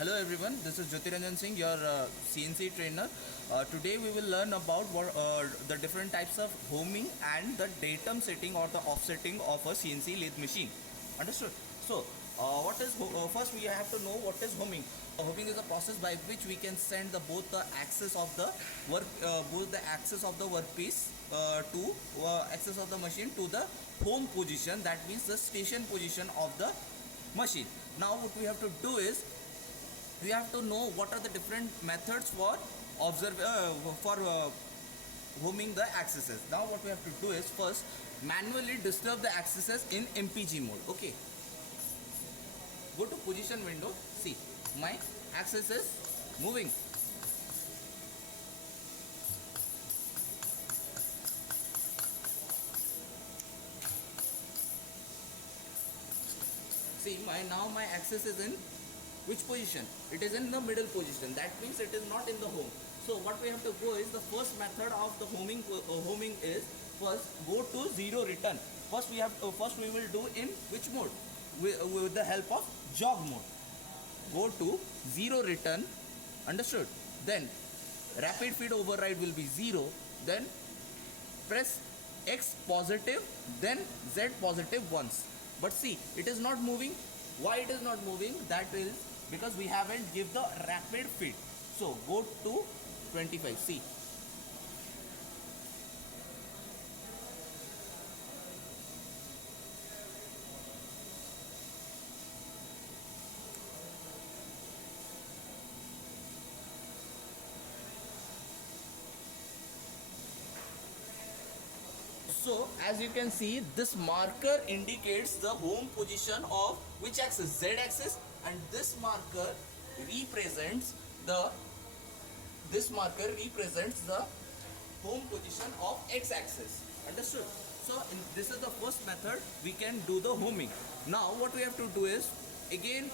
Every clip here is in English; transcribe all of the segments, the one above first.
Hello everyone, this is Jyotiranjan Singh, your CNC trainer. Today we will learn about the different types of homing and the datum setting or the offsetting of a CNC lathe machine. Understood? So, first we have to know what is homing. Homing is a process by which we can send both the axis of the workpiece to axis of the machine to the home position. That means the station position of the machine. Now what we have to do is we have to know what are the different methods for homing the axes. Now what we have to do is first manually disturb the axes in MPG mode. Okay, go to position window. See, my axis is moving. See, now my axis is in which position? It is in the middle position. That means it is not in the home. So what we have to go is the first method of the homing is first go to zero return. First we will do in which mode? With the help of jog mode. Go to zero return. Understood? Then rapid feed override will be 0. Then press X positive, then Z positive once. But see, it is not moving. Why it is not moving? That is because we haven't give the rapid feed. So go to 25. See, so as you can see, this marker indicates the home position of which axis? Z axis, and this marker represents the home position of X axis. Understood? So this is the first method we can do the homing. Now what we have to do is again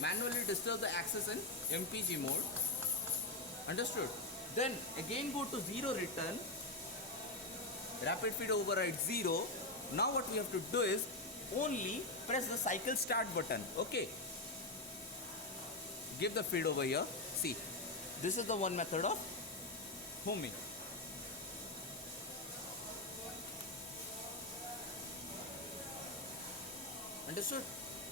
manually disturb the axis in MPG mode. Understood? Then again go to zero return, rapid feed override 0. Now what we have to do is only press the cycle start button. Okay, give the feed over here. See, this is the one method of homing. Understood?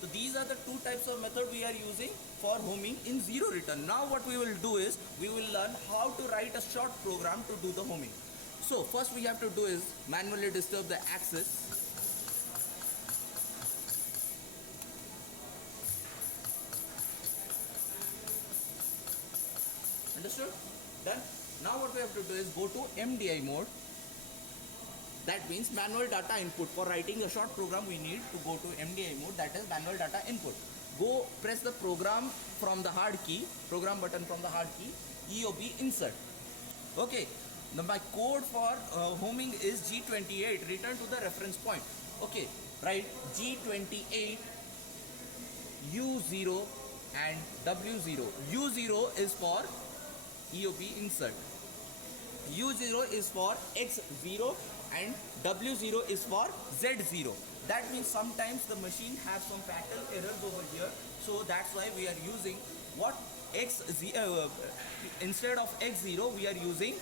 So these are the two types of method we are using for homing in zero return. Now what we will do is we will learn how to write a short program to do the homing. So first we have to do is manually disturb the axis. Understood? Done. Now what we have to do is go to MDI mode. That means manual data input. For writing a short program we need to go to MDI mode, that is manual data input. Go press the program from the hard key, program button from the hard key, EOB insert. Okay, now my code for homing is G28, return to the reference point. Okay, write G28, U0 and W0. U0 is for EOB insert. U0 is for X0 and W0 is for Z0. That means sometimes the machine has some fatal errors over here. So that's why we are using what instead of X0 we are using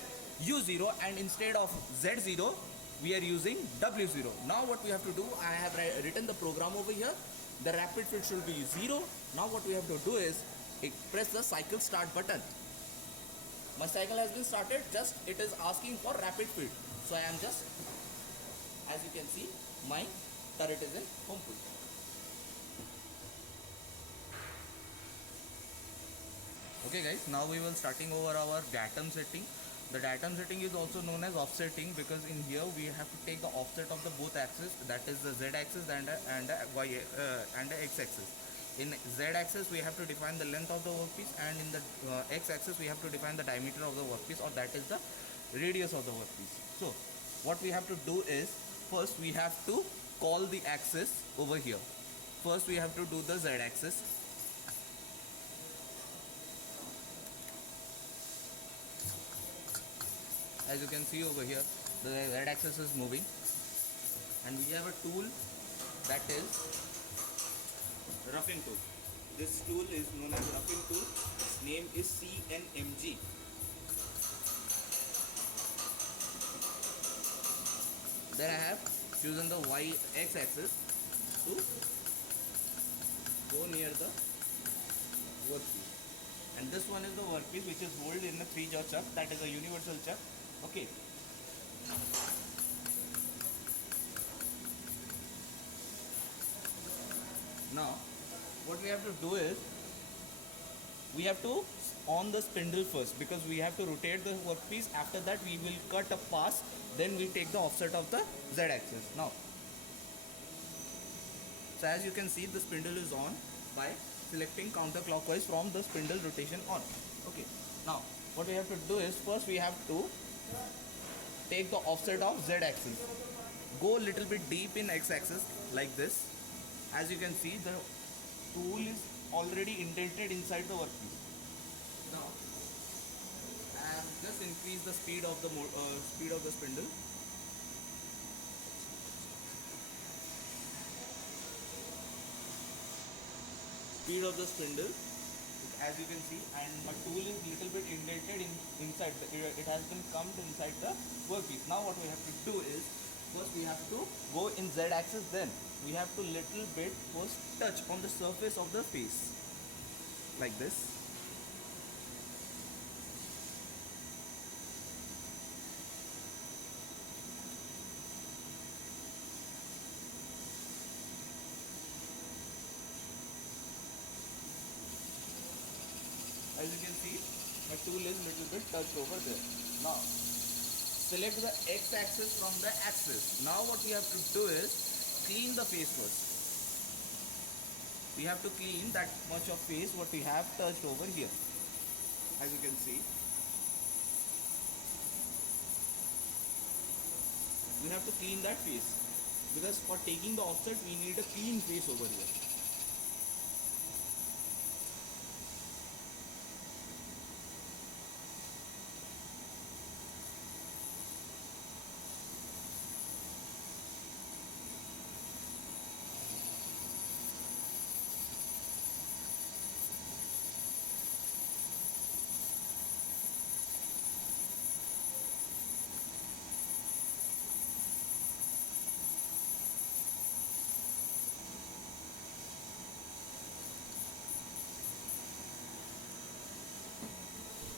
U0, and instead of Z0 we are using W0. Now what we have to do, I have written the program over here. The rapid feed should be 0. Now what we have to do is press the cycle start button. My cycle has been started, just it is asking for rapid feed. So I am just, as you can see, my turret is in home position. Okay guys, now we will starting over our datum setting. The datum setting is also known as offsetting because in here we have to take the offset of the both axes, that is the Z axis and the X axis. In Z axis we have to define the length of the workpiece, and in the X axis we have to define the diameter of the workpiece, or that is the radius of the workpiece. So what we have to do is first we have to call the axis over here. First we have to do the Z axis. As you can see over here, the Z axis is moving, and we have a tool that is roughing tool. This tool is known as roughing tool. Its name is CNMG. Then I have chosen the x axis to go near the workpiece. And this one is the workpiece which is rolled in a 3-jaw chuck, that is a universal chuck. Okay. Now what we have to do is we have to on the spindle first, because we have to rotate the workpiece. After that we will cut a pass, then we take the offset of the z axis. Now, so as you can see, the spindle is on by selecting counterclockwise from the spindle rotation on. Okay. Now what we have to do is first we have to take the offset of z axis, go a little bit deep in x axis like this. As you can see, the tool is already indented inside the workpiece. Now I have just increased the speed of the spindle. Speed of the spindle, as you can see, and my tool is little bit indented inside. It has been combed inside the workpiece. Now what we have to do is first we have to go in z axis. Then we have to little bit first touch on the surface of the face like this. As you can see, my tool is little bit touched over there. Now select the x axis from the axis. Now what we have to do is clean the face first. We have to clean that much of face what we have touched over here. As you can see, we have to clean that face, because for taking the offset we need a clean face over here.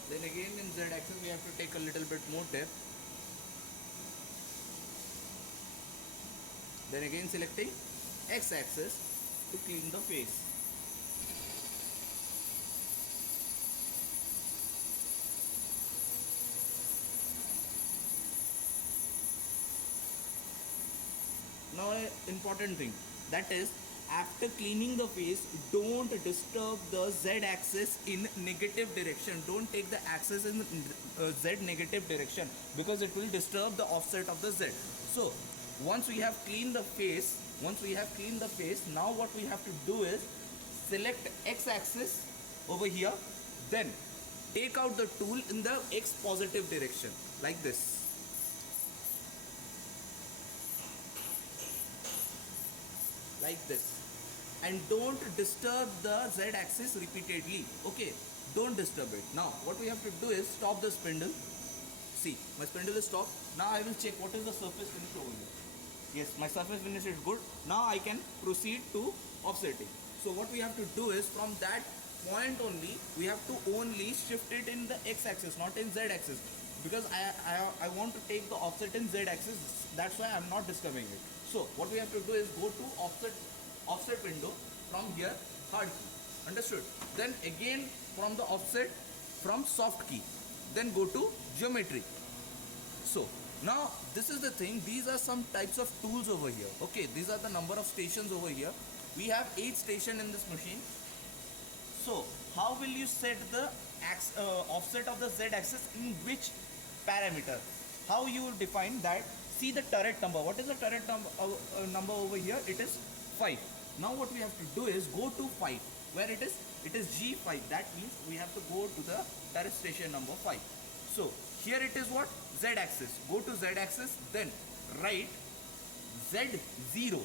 Then again in z axis we have to take a little bit more depth. Then again selecting x axis to clean the face. Now an important thing, that is, after cleaning the face, don't disturb the z axis in negative direction. Don't take the axis in z negative direction, because it will disturb the offset of the z. So once we have cleaned the face, now what we have to do is select x axis over here, then take out the tool in the x positive direction like this. Like this, and don't disturb the z axis repeatedly. Okay, don't disturb it. Now what we have to do is stop the spindle. See, my spindle is stopped. Now I will check what is the surface finish over here. Yes, my surface finish is good. Now I can proceed to offsetting. So what we have to do is from that point only, we have to only shift it in the x axis, not in z axis, because I want to take the offset in z axis. That's why I'm not disturbing it. So what we have to do is go to offset window, from here hard key. Understood? Then again from the offset, from soft key, then go to geometry. So now this is the thing, these are some types of tools over here. Okay, these are the number of stations over here. We have 8 stations in this machine. So how will you set the offset of the z axis in which parameter? How you will define that? See the turret number. What is the turret number over here? It is 5. Now what we have to do is go to 5. Where it is? It is G5. That means we have to go to the turret station number 5. So here it is what? Z axis. Go to Z axis, then write Z0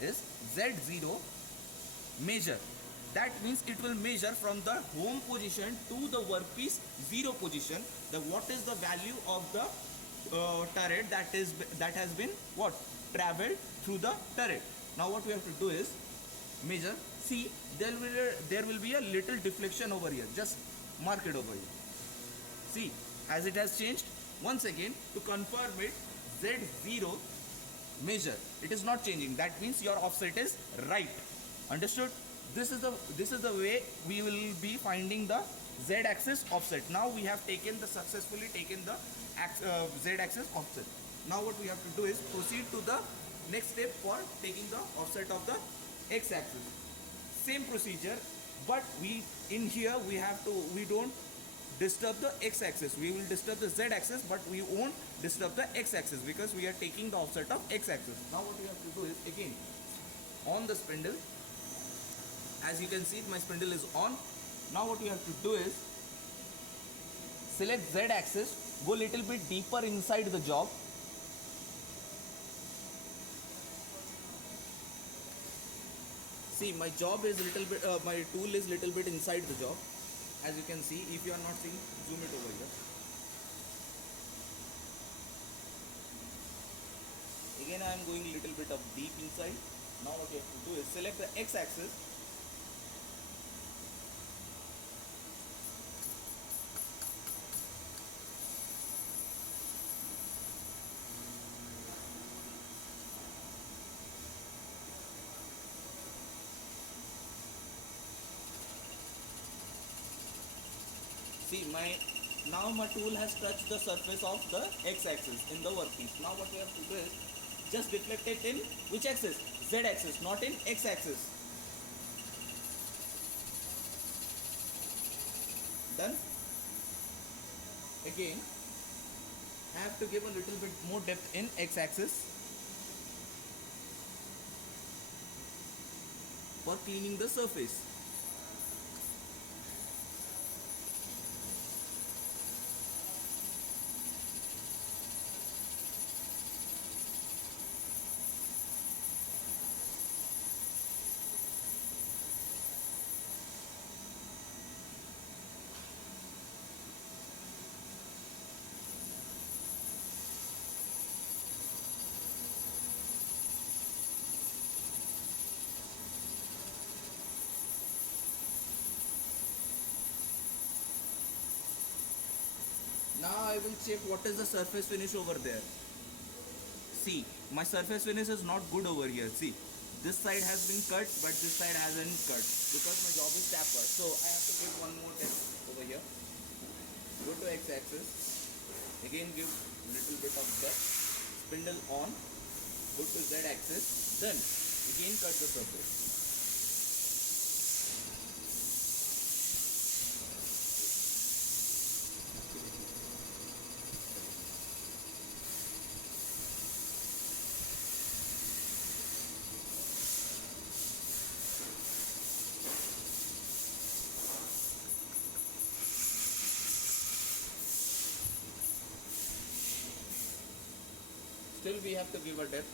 is Z0 measure. That means it will measure from the home position to the workpiece 0 position. The what is the value of the turret that has been what traveled through the turret. Now what we have to do is measure. See, there will be a little deflection over here. Just mark it over here. See, as it has changed. Once again, to confirm it, Z0 measure. It is not changing. That means your offset is right. Understood? This is the way we will be finding the Z-axis offset. Now we have successfully taken the Z-axis offset. Now what we have to do is proceed to the next step for taking the offset of the X-axis. Same procedure, but we don't disturb the X-axis. We will disturb the Z-axis, but we won't disturb the X-axis because we are taking the offset of X-axis. Now what we have to do is again on the spindle. As you can see, my spindle is on. Now what you have to do is select Z-axis, go little bit deeper inside the job. See, my job is little bit, my tool is little bit inside the job. As you can see, if you are not seeing, zoom it over here. Again, I am going little bit of deep inside. Now what you have to do is select the X-axis. See, now my tool has touched the surface of the X-axis in the workpiece. Now what we have to do is just deflect it in which axis? Z-axis, not in X-axis. Done. Again, I have to give a little bit more depth in X-axis for cleaning the surface. Now I will check what is the surface finish over there. See, my surface finish is not good over here. See, this side has been cut, but this side hasn't cut because my job is taper. So I have to give one more test over here. Go to X-axis. Again give little bit of depth. Spindle on. Go to Z-axis. Then again cut the surface. Still we have to give a depth.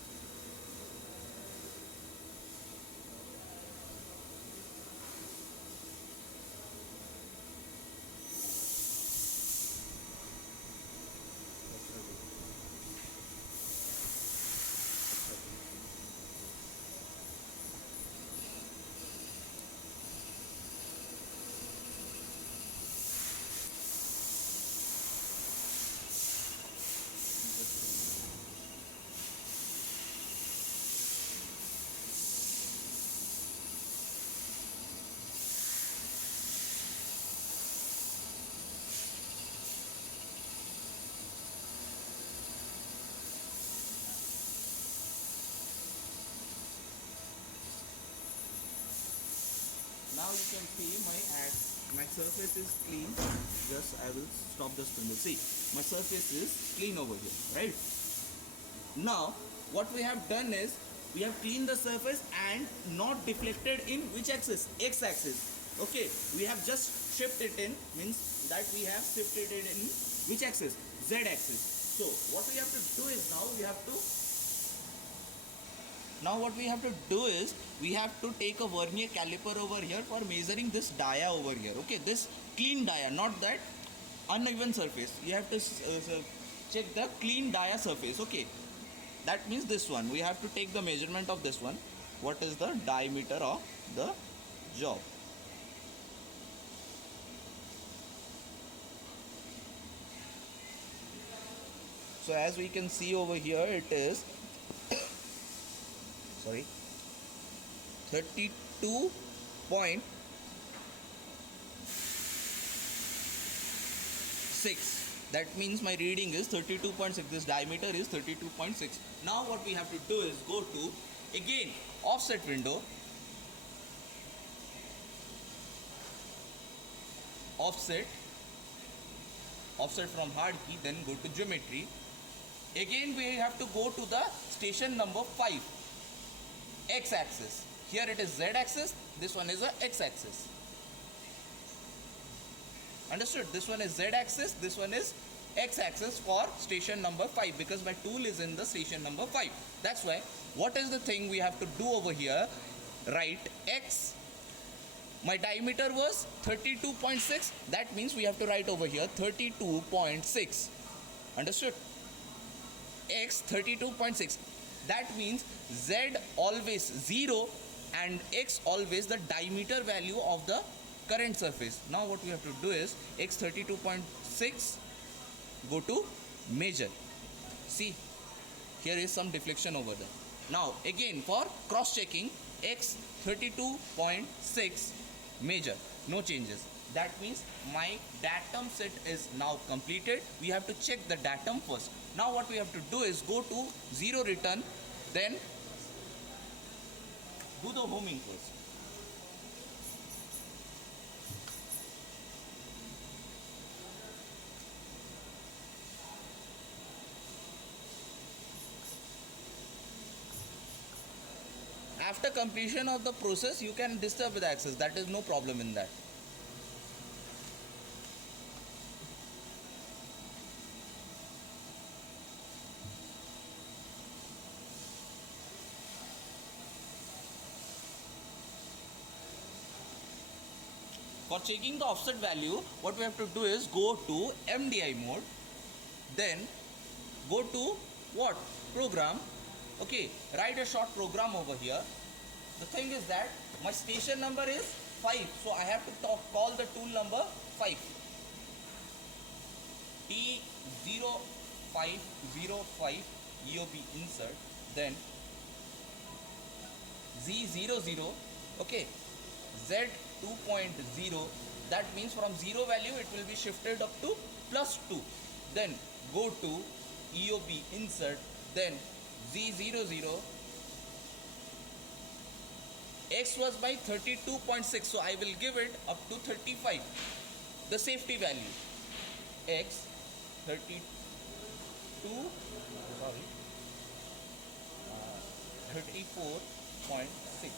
Now you can see my surface is clean. Just I will stop the spindle. See, my surface is clean over here, right? Now what we have done is we have cleaned the surface and not deflected in which axis? X-axis. Okay, we have just shifted it in, means that we have shifted it in which axis? Z-axis. So what we have to do is now we have to Now what we have to do is we have to take a vernier caliper over here for measuring this dia over here. Okay, this clean dia, not that uneven surface. You have to check the clean dia surface. Okay, that means this one. We have to take the measurement of this one. What is the diameter of the job? So as we can see over here, it is 32.6. That means my reading is 32.6. This diameter is 32.6. Now what we have to do is go to again offset window, offset from hard key, then go to geometry. Again we have to go to the station number 5, x-axis. Here it is z-axis, this one is a x-axis. Understood? This one is z-axis, this one is x-axis for station number 5, because my tool is in the station number 5. That's why what is the thing we have to do over here? Write x. My diameter was 32.6. That means we have to write over here 32.6. Understood? X 32.6. That means z always 0 and x always the diameter value of the current surface. Now what we have to do is x 32.6, go to measure. See, here is some deflection over there. Now again for cross checking, x 32.6, measure, no changes. That means my datum set is now completed. We have to check the datum first. Now what we have to do is go to 0 return, then do the homing first. After completion of the process, you can disturb the axis. That is no problem in that. For checking the offset value, what we have to do is go to MDI mode, then go to what? Program. Okay, write a short program over here. The thing is that my station number is 5, so I have to call the tool number 5. T0505 EOB insert, then Z00, okay, Z2.0. That means from 0 value it will be shifted up to +2. Then go to EOB insert, then Z00. X was by 32.6, so I will give it up to 35. The safety value, X 32, 34.6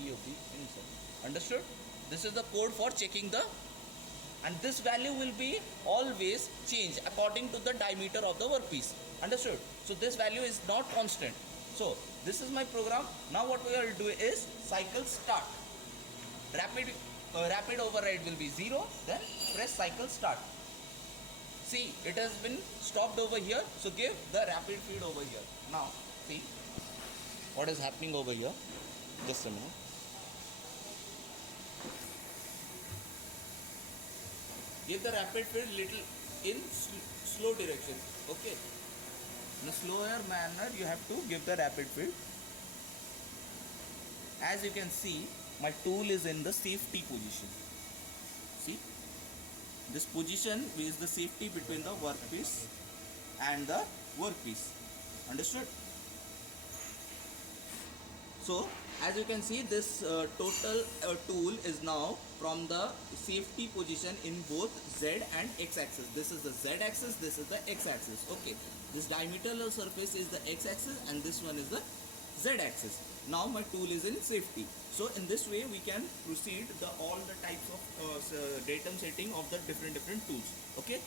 EOB insert. Understood? This is the code for checking the, and this value will be always changed according to the diameter of the workpiece. Understood? So this value is not constant. So this is my program. Now what we will do is cycle start. Rapid override will be 0. Then press cycle start. See, it has been stopped over here. So give the rapid feed over here. Now see what is happening over here. Just a minute. Give the rapid feed little in slow direction. Okay. In a slower manner you have to give the rapid feed. As you can see, my tool is in the safety position. See, this position is the safety between the workpiece and the workpiece. Understood? So as you can see, this total tool is now from the safety position in both Z and X axis. This is the Z axis, this is the X axis. Okay, this diameter surface is the X axis and this one is the Z axis. Now my tool is in safety. So in this way we can proceed all the types of datum setting of the different tools. Okay,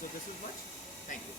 so this is much. Thank you.